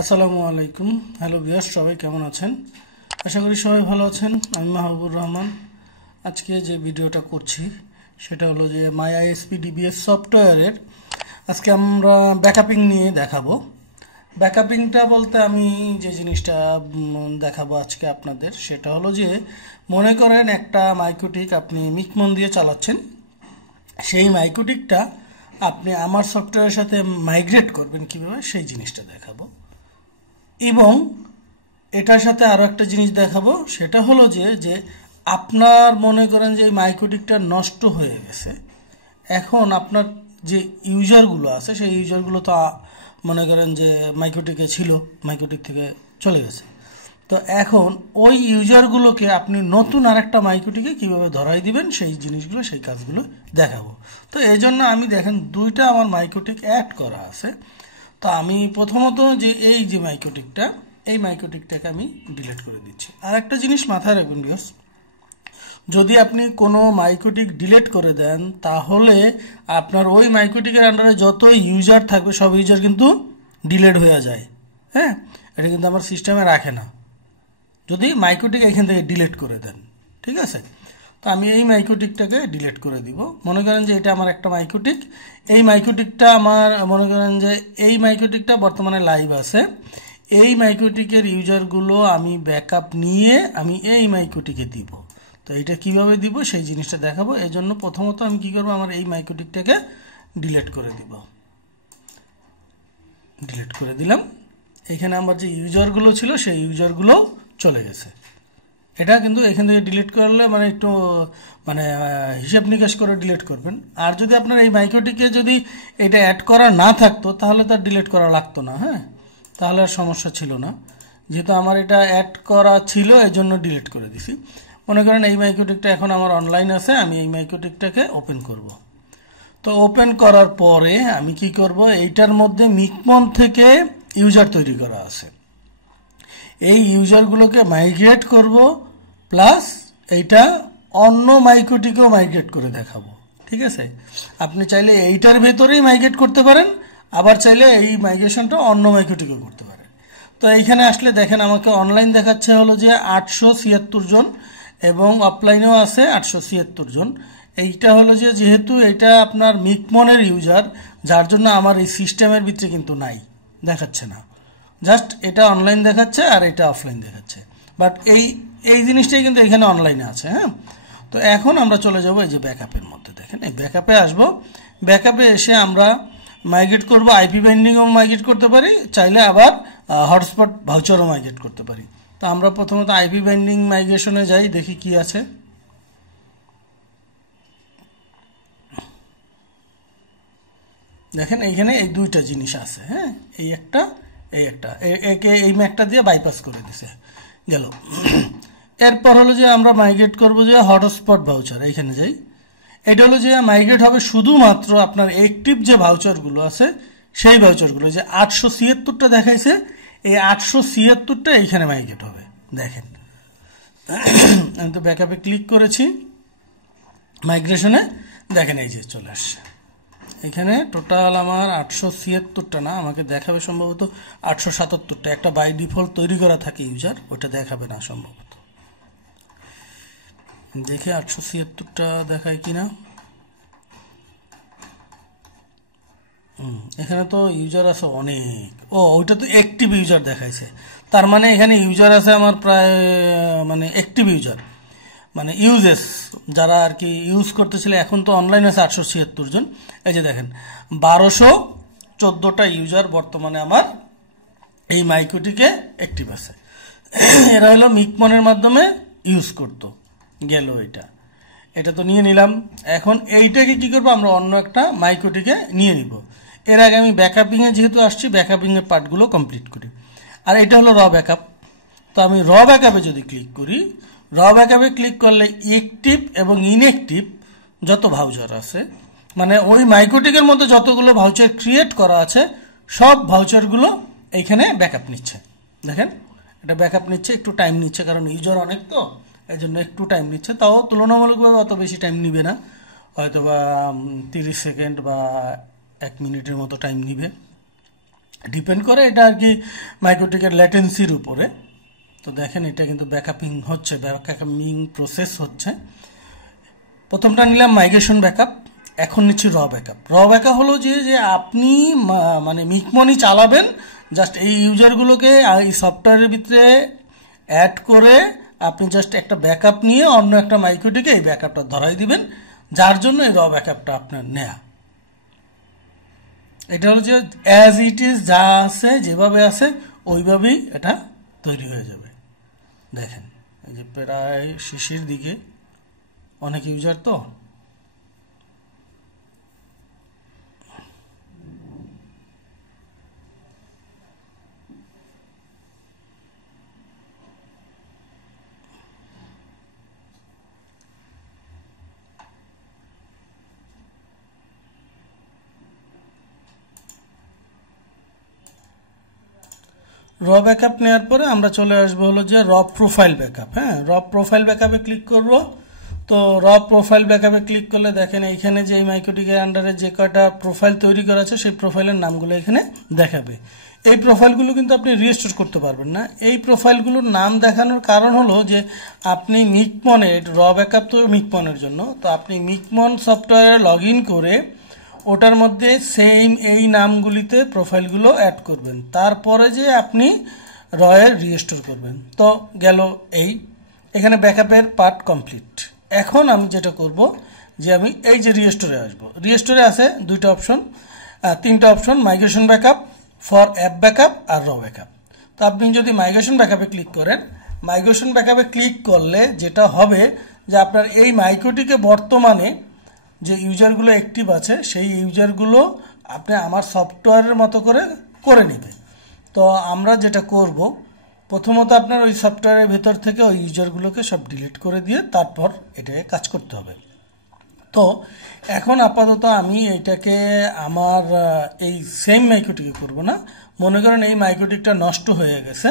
আসসালামু আলাইকুম। Hello viewers, সবাই কেমন আছেন? আশা করি সবাই ভালো আছেন। আমি মাহবুবুর রহমান। আজকে যে ভিডিওটা করছি সেটা হলো যে মাই আইএসপি ডিবিএস সফটওয়্যারের আজকে আমরা ব্যাকআপিং নিয়ে দেখাবো। ব্যাকআপিংটা বলতে আমি যে জিনিসটা দেখাবো আজকে আপনাদের সেটা হলো যে মনে করেন একটা মাইক্রোটিক আপনি মিকমন দিয়ে চালাচ্ছেন, সেই মাইক্রোটিকটা আপনি আমার সফটওয়্যারের সাথে মাইগ্রেট করবেন কিভাবে সেই জিনিসটা দেখাবো। এবং এটার সাথে আরো একটা জিনিস দেখাবো, সেটা হলো যে আপনার মনে করেন যে এই মাইক্রোটিকটা নষ্ট হয়ে গেছে, এখন আপনার যে ইউজারগুলো আছে সেই ইউজারগুলো তো মনে করেন যে মাইক্রোটিকে ছিল, মাইক্রোটিক থেকে চলে গেছে। তো এখন ওই ইউজারগুলোকে আপনি নতুন আরেকটা মাইক্রোটিকে কিভাবে ধরাই দিবেন সেই জিনিসগুলো, সেই কাজগুলো দেখাবো। তো এই জন্য আমি দেখেন দুইটা আমার মাইক্রোটিক অ্যাড করা আছে। তো আমি প্রথমত যে এই যে মাইক্রোটিকটা, এই মাইক্রোটিকটাকে আমি ডিলিট করে দিচ্ছি। আর একটা জিনিস মাথায় রাখবেন ভিউয়ার্স, যদি আপনি কোনো মাইক্রোটিক ডিলিট করে দেন তাহলে আপনার ওই মাইক্রোটিকের আন্ডারে যত ইউজার থাকবে সব ইউজার কিন্তু ডিলিট হয়ে যায়। হ্যাঁ, এটা কিন্তু আমার সিস্টেমে রাখে না যদি মাইক্রোটিক এখান থেকে ডিলিট করে দেন। ঠিক আছে, তো আমি এই মাইক্রোটিকটাকে ডিলিট করে দিব। মনে করেন যে এটা আমার একটা মাইক্রোটিক, এই মাইক্রোটিকটা আমার মনে করেন যে এই মাইক্রোটিকটা বর্তমানে লাইভ আছে। এই মাইক্রোটিকের ইউজারগুলো আমি ব্যাকআপ নিয়ে আমি এই মাইক্রোটিকে দিব। তো এটা কিভাবে দিব সেই জিনিসটা দেখাবো। এই জন্য প্রথমত আমি কি করব, আমার এই মাইক্রোটিকটাকে ডিলিট করে দিব। ডিলিট করে দিলাম। এখানে আমার যে ইউজারগুলো ছিল সেই ইউজারগুলো চলে গেছে। এটা কিন্তু এখান থেকে ডিলিট করলে মানে একটু মানে হিসাব নিকাশ করে ডিলিট করবেন। আর যদি আপনার এই মাইক্রোটিকে যদি এটা অ্যাড করা না থাকতো তাহলে তার ডিলিট করা লাগতো না। হ্যাঁ, তাহলে আর সমস্যা ছিল না। যেহেতু আমার এটা অ্যাড করা ছিল এই জন্য ডিলিট করে দিছি। মনে করেন এই মাইক্রোটিকটা এখন আমার অনলাইন আছে, আমি এই মাইক্রোটিকটাকে ওপেন করব। তো ওপেন করার পরে আমি কি করব, এইটার মধ্যে মিকমন থেকে ইউজার তৈরি করা আছে, এই ইউজারগুলোকে মাইগ্রেট করব, প্লাস এইটা অন্য মাইক্রোটিকেও মাইগ্রেট করে দেখাবো। ঠিক আছে, আপনি চাইলে এইটার ভেতরেই মাইগ্রেট করতে পারেন, আবার চাইলে এই মাইগ্রেশনটা অন্য মাইক্রোটিকেও করতে পারেন। তো এইখানে আসলে দেখেন আমাকে অনলাইন দেখাচ্ছে হলো যে 876 জন এবং অফলাইনেও আছে 876 জন। এইটা হলো যে যেহেতু এটা আপনার মিকমনের ইউজার, যার জন্য আমার এই সিস্টেমের ভিতরে কিন্তু নাই, দেখাচ্ছে না। জাস্ট এটা অনলাইন দেখাচ্ছে আর এটা অফলাইন দেখাচ্ছে, বাট এই জিনিসটাই কিন্তু এখানে অনলাইনে আছে। হ্যাঁ, তো এখন আমরা চলে যাব এই যে ব্যাকআপের মধ্যে। দেখেন এই ব্যাকআপে আসবো, ব্যাকআপে এসে আমরা মাইগ্রেট করব, আইপি বাইন্ডিংও মাইগ্রেট করতে পারি, চাইলে আবার হটস্পট ভাউচারও মাইগ্রেট করতে পারি। তো আমরা প্রথমত আইপি বাইন্ডিং মাইগ্রেশনে যাই, দেখি কি আছে। দেখেন এইখানে এই দুইটা জিনিস আছে। হ্যাঁ, এই একটা একে এই ম্যাকটা দিয়ে বাইপাস করে দিছে গেল। এরপর হলো যে আমরা মাইগ্রেট করব যে হটস্পট ভাউচার, এইখানে যাই। এটা হলো যে মাইগ্রেট হবে শুধুমাত্র আপনার অ্যাক্টিভ যে ভাউচারগুলো আছে সেই ভাউচারগুলো, যে 876টা দেখাইছে, এই 876টা এইখানে মাইগ্রেট হবে। দেখেন আমি তো ব্যাকআপে ক্লিক করেছি, মাইগ্রেশনে দেখেন এই যে চলে আসছে। এখানে টোটাল আমার 876টা না, আমাকে দেখাবে সম্ভবত 877টা। একটা বাই ডিফল্ট তৈরি করা থাকে ইউজার, ওটা দেখাবে না সম্ভবত। দেখে 876টা দেখায় কিনা। এখানে তো ইউজার আছে অনেক। ওইটা তো অ্যাক্টিভ ইউজার দেখাইছে, তার মানে এখানে ইউজার আছে আমার প্রায় মানে অ্যাক্টিভ ইউজার মানে ইউজেস যারা আর কি ইউজ করতেছিল, এখন তো অনলাইন আছে 876 জন। এই যে দেখেন 1214টা ইউজার বর্তমানে আমার এই মাইক্রোটিকে অ্যাক্টিভ আছে। এরা হলো মিকমনের মাধ্যমে ইউজ করতো গেল। এটা তো নিয়ে নিলাম। এখন এইটাকে কি করবো, আমরা অন্য একটা মাইক্রোটিকে নিয়ে নিব। এর আগে আমি ব্যাকআপিংয়ে যেহেতু আসছি, ব্যাকআপিংয়ের পার্টগুলো কমপ্লিট করি। আর এটা হলো র ব্যাকআপ। তো আমি র ব্যাকআপে যদি ক্লিক করি, র ব্যাকআপে ক্লিক করলে অ্যাক্টিভ এবং ইনঅ্যাক্টিভ যত ভাউচার আছে, মানে ওই মাইক্রোটিকের মধ্যে যতগুলো ভাউচার ক্রিয়েট করা আছে সব ভাউচারগুলো এইখানে ব্যাকআপ নিচ্ছে। দেখেন এটা ব্যাকআপ নিচ্ছে, একটু টাইম নিচ্ছে কারণ ইউজার অনেক, তো এই জন্য একটু টাইম নিচ্ছে। তাও তুলনামূলকভাবে অত বেশি টাইম নিবে না, হয়তো বা 30 সেকেন্ড বা 1 মিনিটের মতো টাইম নিবে। ডিপেন্ড করে, এটা আর কি মাইক্রোটিকের ল্যাটেন্সির উপরে। তো দেখেন এটা কিন্তু ব্যাকআপিং হচ্ছে, ব্যাকআপিং প্রসেস হচ্ছে। প্রথমটা নিলাম মাইগ্রেশন ব্যাকআপ, এখন নিচ্ছি র ব্যাকআপ। র ব্যাকআপ হলো যে আপনি মানে মিকমনি চালাবেন, জাস্ট এই ইউজারগুলোকে এই সফটওয়্যারের ভিতরে অ্যাড করে আপনি জাস্ট একটা ব্যাকআপ নিয়ে অন্য একটা মাইক্রোটিকে এই ব্যাকআপটা ধরাই দিবেন, যার জন্য এই র ব্যাকআপটা আপনার নেয়া। এটা হলো যে অ্যাজ ইট ইজ, যা আছে যেভাবে আছে ওইভাবেই এটা তৈরি হয়ে যাবে। দেখেন এই যে প্রায় শেষের দিকে, অনেক ইউজার তো র ব্যাকআপ নেওয়ার পরে আমরা চলে আসবো হলো যে র প্রোফাইল ব্যাকআপ। হ্যাঁ, র প্রোফাইল ব্যাকআপে ক্লিক করব। তো র প্রোফাইল ব্যাকআপে ক্লিক করলে দেখেন এইখানে যে মাইক্রোটিকের আন্ডারে যে কয়টা প্রোফাইল তৈরি করা আছে সেই প্রোফাইলের নামগুলো এখানে দেখাবে। এই প্রোফাইলগুলো কিন্তু আপনি রিস্টোর করতে পারবেন না। এই প্রোফাইলগুলোর নাম দেখানোর কারণ হলো যে আপনি মিকমনের র ব্যাকআপ তো মিকমনের জন্য, তো আপনি মিকমন সফটওয়্যারে লগ ইন করে ওটার মধ্যে সেম এই নামগুলিতে প্রোফাইলগুলো অ্যাড করবেন, তারপরে যে আপনি রয়ের রিস্টোর করবেন। তো গেল এখানে ব্যাকআপের পার্ট কমপ্লিট। এখন আমি যেটা করব যে আমি এই যে রিস্টোরে আসব। রিস্টোরে আছে তিনটা option, migration backup, for app backup আর র ব্যাকআপ। তো আপনি যদি মাইগ্রেশন ব্যাকআপে ক্লিক করেন, মাইগ্রেশন ব্যাকআপে ক্লিক করলে যেটা হবে যে আপনার এই মাইক্রোটিকে বর্তমানে যে ইউজারগুলো অ্যাক্টিভ আছে সেই ইউজারগুলো আপনি আমার সফটওয়্যারের মতো করে নেবে। তো আমরা যেটা করব, প্রথমত আপনার ওই সফটওয়্যারের ভেতর থেকে ওই ইউজারগুলোকে সব ডিলিট করে দিয়ে তারপর এটাকে কাজ করতে হবে। তো এখন আপাতত আমি এটাকে আমার এই সেম মাইক্রোটিকে করব না। মনে করেন এই মাইক্রোটিকটা নষ্ট হয়ে গেছে,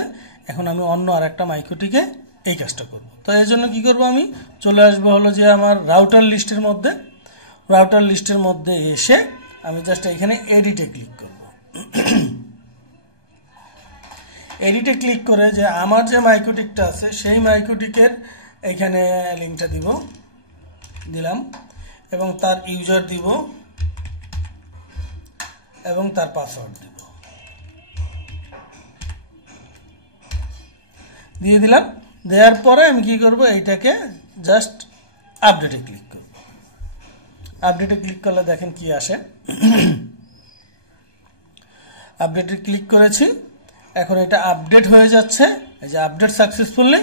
এখন আমি অন্য আর একটা মাইক্রোটিকে এই কাজটা করব। তো এর জন্য কি করব, আমি চলে আসবো হলো যে আমার রাউটার লিস্টের মধ্যে। রাউটার লিস্টের মধ্যে এসে আমি জাস্ট এখানে এডিটে ক্লিক করব। এডিটে ক্লিক করে যে আমার যে মাইক্রোটিকটা আছে সেই মাইক্রোটিকের এখানে লিঙ্কটা দিলাম এবং তার ইউজার দিব এবং তার পাসওয়ার্ড দিয়ে দিলাম। দেওয়ার পরে আমি কি করব, এইটাকে জাস্ট আপডেটে ক্লিক করব। আপডেটে ক্লিক করলে দেখেন কি আসে। আপডেটে ক্লিক করেছি, এখন এটা আপডেট হয়ে যাচ্ছে, এই যে আপডেট সাকসেসফুলি।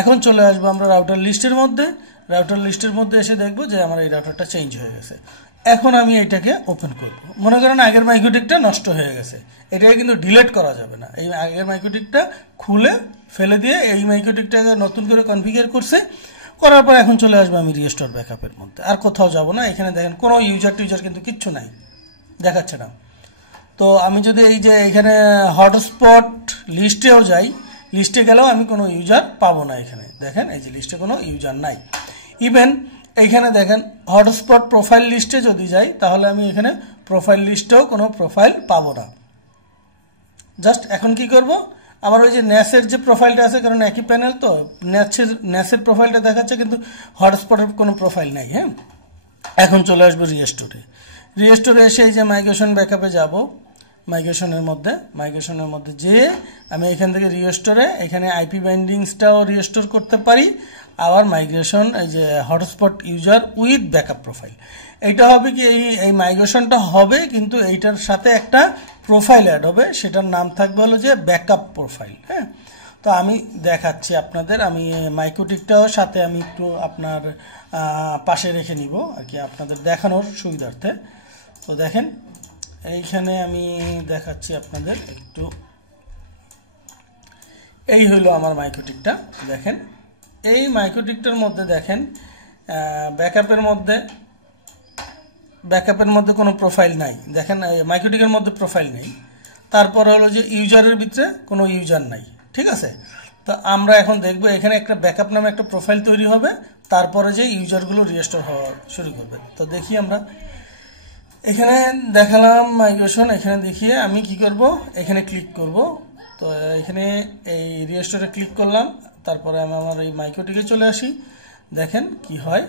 এখন চলে আসবো আমরা রাউটার লিস্টের মধ্যে। রাউটার লিস্টের মধ্যে এসে দেখবো যে আমার এই রাউটারটা চেঞ্জ হয়ে গেছে। এখন আমি এটাকে ওপেন করব। মনে করেন আগের মাইক্রোটিকটা নষ্ট হয়ে গেছে, এটাকে কিন্তু ডিলিট করা যাবে না। এই আগের মাইক্রোটিকটা খুলে ফেলে দিয়ে এই মাইক্রোটিকটাকে নতুন করে কনফিগার করার পর এখন চলে আসবো আমি রিস্টোর ব্যাকআপের মধ্যে। আর কোথাও যাব না। এখানে দেখেন কোনো ইউজার টিউজার কিন্তু কিচ্ছু নাই, দেখাচ্ছে না। তো আমি যদি এই যে এখানে হটস্পট লিস্টেও যাই, লিস্টে গেলেও আমি কোনো ইউজার পাবো না। এখানে দেখেন এই যে লিস্টে কোনো ইউজার নাই। ইভেন এইখানে দেখেন হটস্পট প্রোফাইল লিস্টে যদি যাই তাহলে আমি এখানে প্রোফাইল লিস্টেও কোনো প্রোফাইল পাবো না। জাস্ট এখন কি করব, আমার ওই যে ন্যাসের যে প্রোফাইলটা আছে, কারণ একই প্যানেল তো, ন্যাসের প্রোফাইলটা দেখাচ্ছে কিন্তু হটস্পটের কোনো প্রোফাইল নাই। হ্যাঁ, এখন চলে আসবো রিস্টোরে এসে এই যে মাইগ্রেশন ব্যাকআপে যাব। মাইগ্রেশনের মধ্যে যে আমি এখান থেকে রিস্টোরে এখানে আইপি বাইন্ডিংসটাও রিস্টোর করতে পারি। আবার মাইগ্রেশন এই যে hotspot user with backup profile, এইটা হবে কি এই মাইগ্রেশনটা হবে কিন্তু এইটার সাথে একটা প্রোফাইল অ্যাড হবে, সেটার নাম থাকবে হলো যে ব্যাকআপ প্রোফাইল। হ্যাঁ, তো আমি দেখাচ্ছি আপনাদের, আমি মাইক্রোটিকটাও সাথে আমি একটু আপনার পাশে রেখে নিব আর কি আপনাদের দেখানোর সুবিধার্থে। তো দেখেন এইখানে আমি দেখাচ্ছি আপনাদের একটু, এই হলো আমার মাইক্রোটিকটা। দেখেন এই মাইক্রোটিকটার মধ্যে দেখেন ব্যাকআপের মধ্যে কোনো প্রোফাইল নাই। দেখেন মাইক্রোটিকের মধ্যে প্রোফাইল নেই, তারপর হলো যে ইউজারের ভিতরে কোনো ইউজার নাই। ঠিক আছে, তো আমরা এখন দেখবো এখানে একটা ব্যাকআপ নামে একটা প্রোফাইল তৈরি হবে, তারপরে যে ইউজারগুলো রিস্টোর হওয়া শুরু করবে। তো দেখি আমরা এখানে দেখালাম মাইগ্রেশন। এখানে দেখিয়ে আমি কি করব, এখানে ক্লিক করব। তো এখানে এই রিস্টোরে ক্লিক করলাম, তারপরে আমি আমার এই মাইক্রোটিকে চলে আসি। দেখেন কি হয়,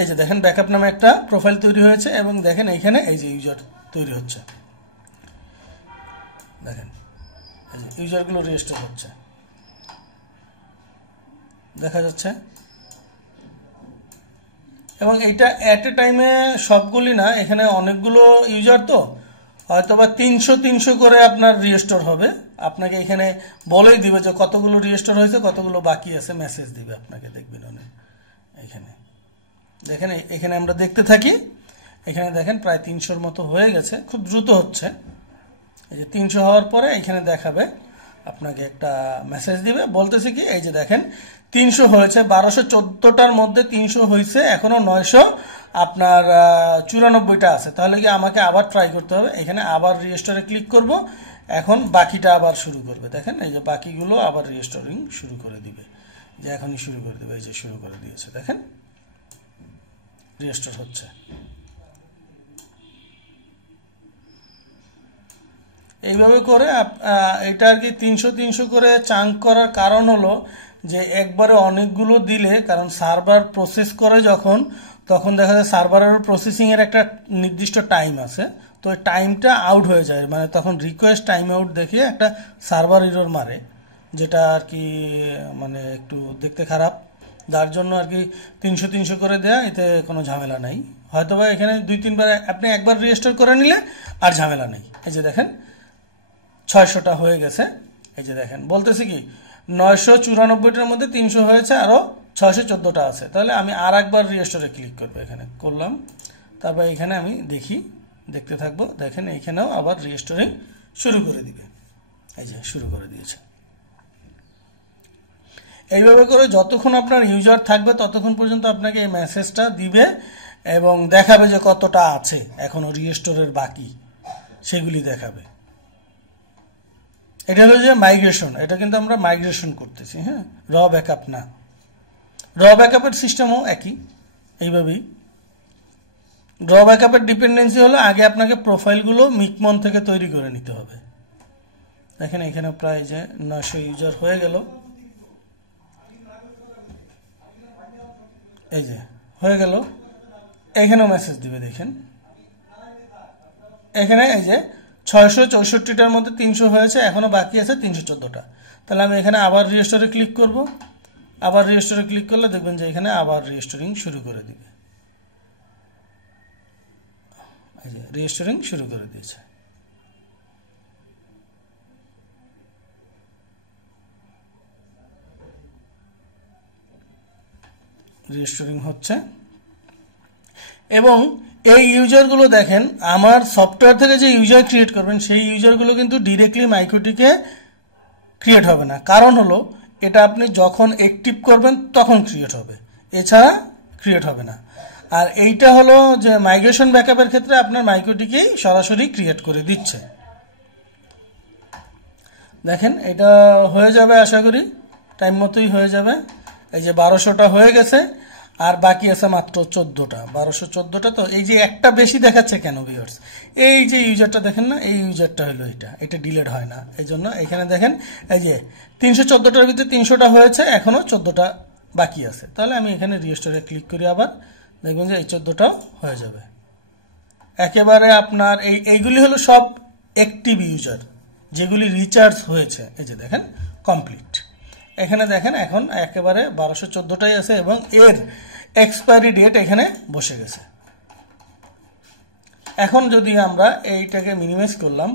এই যে দেখেন ব্যাকআপ নামে একটা প্রোফাইল তৈরি হয়েছে এবং দেখেন এইখানে এই যে ইউজার তৈরি হচ্ছে। দেখেন এই যে ইউজারগুলো রেজিস্টার হচ্ছে, দেখা যাচ্ছে। এবং এইটা এট এ টাইমে সবগুলি না, এখানে অনেকগুলো ইউজার, তো হয়তোবা 300 করে আপনার রিস্টোর হবে। আপনাকে এখানে বলেই দিবে যে কতগুলো রিস্টোর হয়েছে, কতগুলো বাকি আছে, মেসেজ দিবে আপনাকে, দেখবেন অনেক। এখানে দেখেন, এখানে আমরা দেখতে থাকি। এখানে দেখেন প্রায় 300-র মতো হয়ে গেছে, খুব দ্রুত হচ্ছে। এই যে 300 হওয়ার পরে এখানে দেখাবে, আপনাকে একটা মেসেজ দিবে, বলতেছে কি এই যে দেখেন 300 হয়েছে, 1214টার মধ্যে 300 হয়েছে, এখনো 900 আপনার 94টা আছে। তাহলে কি আমাকে আবার ট্রাই করতে হবে। এখানে আবার রিস্টোরে ক্লিক করব, এখন বাকিটা আবার শুরু করবে। দেখেন এই যে বাকিগুলো আবার রিস্টোরিং শুরু করে দিবে, যে এখনই শুরু করে দিবে। এই যে শুরু করে দিয়েছে, দেখেন রিস্টোর হচ্ছে। এইভাবে করে এটা আর কি 300 করে চাঙ্ক করার কারণ হলো যে একবারে অনেকগুলো দিলে, কারণ সার্ভার প্রসেস করে যখন, তখন দেখা যায় সার্ভারের প্রসেসিং এর একটা নির্দিষ্ট টাইম আছে, তো ওই টাইমটা আউট হয়ে যায়, মানে তখন রিকোয়েস্ট টাইম আউট দেখিয়ে একটা সার্ভার এরর মারে, যেটা আর কি মানে একটু দেখতে খারাপ। যার জন্য আর কি 300 করে দেয়া, এতে কোনো ঝামেলা নাই। হয়তোবা এখানে 2-3 বার, আপনি একবার রেজিস্টার করে নিলে আর ঝামেলা নেই। এই যে দেখেন 600টা হয়ে গেছে। এই যে দেখেন বলতেছি কি 994টার মধ্যে 300 হয়েছে, আরো 614টা আছে। তাহলে আমি আর একবার রিস্টোরে ক্লিক করবো, এখানে করলাম, তারপর এখানে আমি দেখতে থাকবো। দেখেন এইখানেও আবার রিস্টোরিং শুরু করে দিবে, এই যে শুরু করে দিয়েছে। এইভাবে করে যতক্ষণ আপনার ইউজার থাকবে ততক্ষণ পর্যন্ত আপনাকে এই মেসেজটা দিবে এবং দেখাবে যে কতটা আছে এখনো রিস্টোরের বাকি, সেগুলি দেখাবে। এটা হলো যে মাইগ্রেশন, এটা কিন্তু আমরা মাইগ্রেশন করতেছি, হ্যাঁ, র ব্যাকআপ না। র ব্যাকআপের সিস্টেমও একই, এইভাবেই। র ব্যাকআপের ডিপেন্ডেন্সি হলো আগে আপনাকে প্রোফাইলগুলো মিকমন থেকে তৈরি করে নিতে হবে। দেখেন এখানে প্রায় যে 900 ইউজার হয়ে গেল, এই যে হয়ে গেল। এখানেও মেসেজ দিবে, দেখেন এখানে এই যে 664টার মধ্যে 300 হয়েছে, এখনো বাকি আছে 314টা। তাহলে আমি এখানে আবার রিস্টোরে ক্লিক করব। আবার রিস্টোরে ক্লিক করলে দেখবেন যে এখানে আবার রিস্টোরিং শুরু করে দিবে। এই যে রিস্টোরিং শুরু করে দিয়েছে। রিস্টোরিং হচ্ছে। এবং এই ইউজারগুলো দেখেন, আমার সফটওয়্যার থেকে যে ইউজার ক্রিয়েট করবেন সেই ইউজারগুলো কিন্তু ডিরেক্টলি মাইক্রোটিকে ক্রিয়েট হবে না। কারণ হলো এটা আপনি যখন অ্যাক্টিভ করবেন তখন ক্রিয়েট হবে, এছাড়া ক্রিয়েট হবে না। আর এইটা হলো যে মাইগ্রেশন ব্যাকআপের ক্ষেত্রে আপনার মাইক্রোটিকেই সরাসরি ক্রিয়েট করে দিচ্ছে। দেখেন এটা হয়ে যাবে, আশা করি টাইম মতোই হয়ে যাবে। এই যে 1200টা হয়ে গেছে, আর বাকি আছে মাত্র 14টা। 1214টা। তো এই যে একটা বেশি দেখাচ্ছে কেন ভিউয়ার্স? এই যে ইউজারটা দেখেন না, এই ইউজারটা হলো এটা ডিলিট হয় না, এই জন্য এখানে দেখেন এই যে 314টার ভিতরে 300টা হয়েছে, এখনো 14টা বাকি আছে। তাহলে আমি এখানে রিস্টোরে ক্লিক করি, আবার দেখবেন যে এই 14টাও হয়ে যাবে একেবারে আপনার। এইগুলি হলো সব অ্যাক্টিভ ইউজার, যেগুলি রিচার্জ হয়েছে। এই যে দেখেন কমপ্লিট, এখানে দেখেন এখন একেবারে 1214টাই আছে এবং এর এক্সপায়ারি ডেট এখানে বসে গেছে। এখন যদি আমরা এইটাকে মিনিমাইজ করলাম,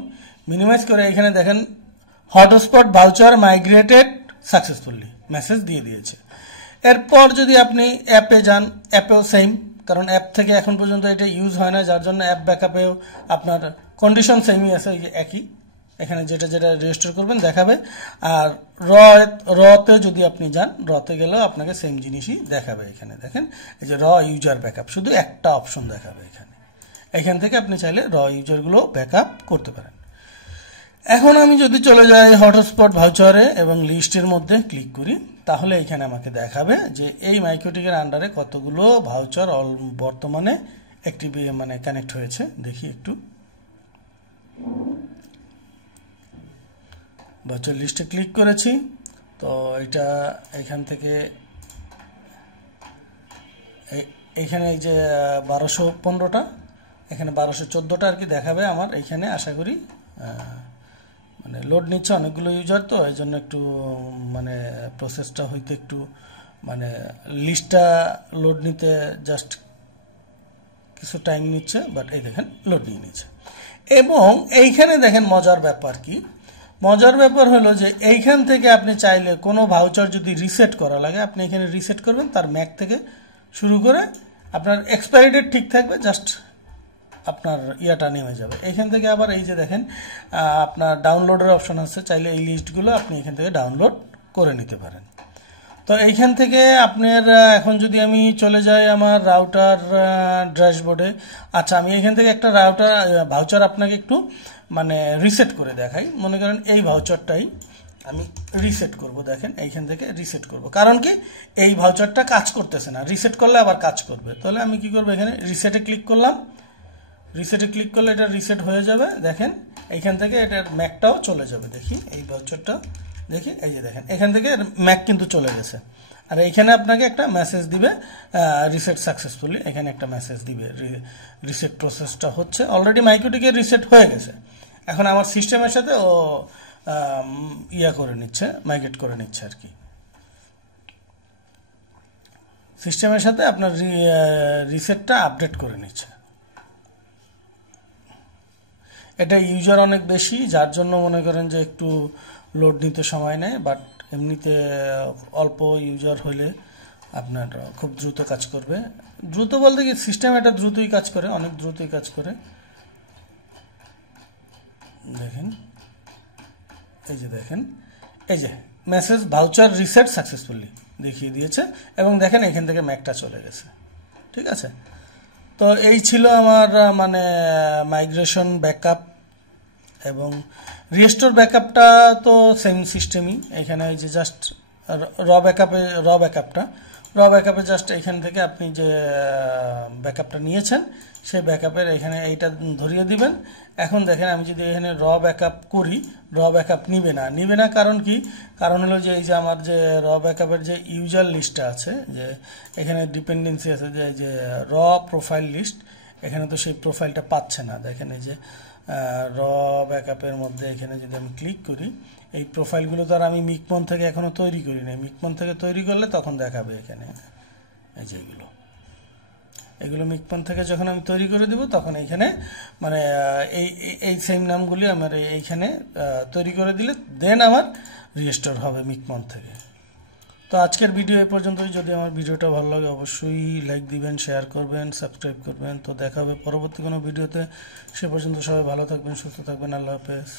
মিনিমাইজ করে এখানে দেখেন hotspot voucher migrated successfully message দিয়ে দিয়েছে। এরপর যদি আপনি অ্যাপে যান, অ্যাপেও সেম, কারণ অ্যাপ থেকে এখন পর্যন্ত এটা ইউজ হয় না, যার জন্য অ্যাপ ব্যাকআপেও আপনার কন্ডিশন সেমই আছে, ওই যে একই। এখানে যেটা রেজিস্টার করবেন দেখাবে। আর রতে যদি আপনি যান, রতে গেলেও আপনাকে সেম জিনিসই দেখাবে। এখানে দেখেন এই যে র ইউজার ব্যাকআপ, শুধু একটা অপশন দেখাবে এখান থেকে আপনি চাইলে র ইউজারগুলো ব্যাকআপ করতে পারেন। এখন আমি যদি চলে যাই হটস্পট ভাউচারে এবং লিস্টের মধ্যে ক্লিক করি, তাহলে এখানে আমাকে দেখাবে যে এই মাইক্রোটিকের আন্ডারে কতগুলো ভাউচার বর্তমানে একটি মানে কানেক্ট হয়েছে। দেখি একটু ভার্চুয়াল লিস্টে ক্লিক করেছি, তো এটা এখান থেকে এইখানে এই যে 1215টা, এখানে 1214টা আর কি দেখাবে আমার এইখানে। আশা করি মানে লোড নিচ্ছে অনেকগুলো ইউজার, তো এই জন্য একটু মানে প্রসেসটা হইতে একটু মানে লিস্টটা লোড নিতে জাস্ট কিছু টাইম নিচ্ছে, বাট এই দেখেন লোড নিয়ে নিচ্ছে। এবং এইখানে দেখেন মজার ব্যাপার কি, মজার ব্যাপার হলো যে এইখান থেকে আপনি চাইলে কোনো ভাউচার যদি রিসেট করা লাগে, আপনি এখানে রিসেট করবেন, তার ম্যাক থেকে শুরু করে আপনার এক্সপায়ারি ডেট ঠিক থাকবে, জাস্ট আপনার ইয়াটা নেমে যাবে। এখান থেকে আবার এই যে দেখেন আপনার ডাউনলোডের অপশন আছে, চাইলে এই লিস্টগুলো আপনি এখান থেকে ডাউনলোড করে নিতে পারেন। তো এইখান থেকে আপনার এখন যদি আমি চলে যাই আমার রাউটার ড্যাশবোর্ডে, আচ্ছা আমি এখান থেকে একটা রাউটার ভাউচার আপনাকে একটু মানে রিসেট করে দেখাই। মনে করেন এই ভাউচারটাই আমি রিসেট করব, দেখেন এইখান থেকে রিসেট করব, কারণ কি এই ভাউচারটা কাজ করতেছে না, রিসেট করলে আবার কাজ করবে। তাহলে আমি কি করব, এখানে রিসেটে ক্লিক করলাম, রিসেটে ক্লিক করলে এটা রিসেট হয়ে যাবে। দেখেন এইখান থেকে এটার ম্যাকটাও চলে যাবে। দেখি এই ভাউচারটা দেখি, এই যে দেখেন এখান থেকে ম্যাক কিন্তু চলে গেছে। আর এইখানে আপনাকে একটা মেসেজ দিবে রিসেট সাকসেসফুলি, এখানে একটা মেসেজ দিবে রিসেট প্রসেসটা হচ্ছে। অলরেডি মাইক্রোটিকে রিসেট হয়ে গেছে, এখন আমার সিস্টেমের সাথে ও ইয়া করে নিচ্ছে, মাইগ্রেট করে নিচ্ছে আর কি। সিস্টেমের সাথে আপনার রিসেটটা আপডেট করে নিচ্ছে। এটা ইউজার অনেক বেশি, যার জন্য মনে করেন যে একটু লোড নিতে সময় নেয়, বাট এমনিতে অল্প ইউজার হলে আপনার খুব দ্রুত কাজ করবে। দ্রুত বলতে কি সিস্টেম এটা দ্রুতই কাজ করে, অনেক দ্রুতই কাজ করে। দেখেন এই যে দেখেন এই যে মেসেজ ভাউচার রিসেট সাকসেসফুলি দেখিয়ে দিয়েছে, এবং দেখেন এখান থেকে ম্যাকটা চলে গেছে। ঠিক আছে, তো এই ছিল আমার মানে মাইগ্রেশন ব্যাকআপ এবং রিস্টোর ব্যাকআপটা। তো সেম সিস্টেমই, এখানে এই যে জাস্ট র ব্যাকআপে জাস্ট এখান থেকে আপনি যে ব্যাকআপটা নিয়েছেন সেই ব্যাকআপের এখানে এইটা ধরিয়ে দিবেন। এখন দেখেন আমি যদি এখানে র ব্যাকআপ করি, র ব্যাকআপ নিবে না, কারণ কি, কারণ হলো যে এই যে আমার যে র ব্যাকআপের যে ইউজার লিস্টটা আছে, যে এখানে ডিপেন্ডেন্সি আছে যে র প্রোফাইল লিস্ট, এখানে তো সেই প্রোফাইলটা পাচ্ছে না। দেখেন এই যে র ব্যাকআপের মধ্যে এখানে যদি আমি ক্লিক করি, এই প্রোফাইলগুলো তো আর আমি মিকমন থেকে এখনো তৈরি করি নাই। মিকমন থেকে তৈরি করলে তখন দেখাবে এখানে এই যে এগুলো মিকমন থেকে যখন আমি তৈরি করে দিব, তখন এইখানে মানে এই সেম নামগুলি আমার এইখানে তৈরি করে দিলে দেন আমার রিস্টোর হবে মিকমন থেকে। তো আজকের ভিডিও এ পর্যন্তই। যদি আমার ভিডিওটা ভালো লাগে অবশ্যই লাইক দিবেন, শেয়ার করবেন, সাবস্ক্রাইব করবেন। তো দেখা হবে পরবর্তী কোনো ভিডিওতে। সে পর্যন্ত সবাই ভালো থাকবেন, সুস্থ থাকবেন। আল্লাহ হাফেজ।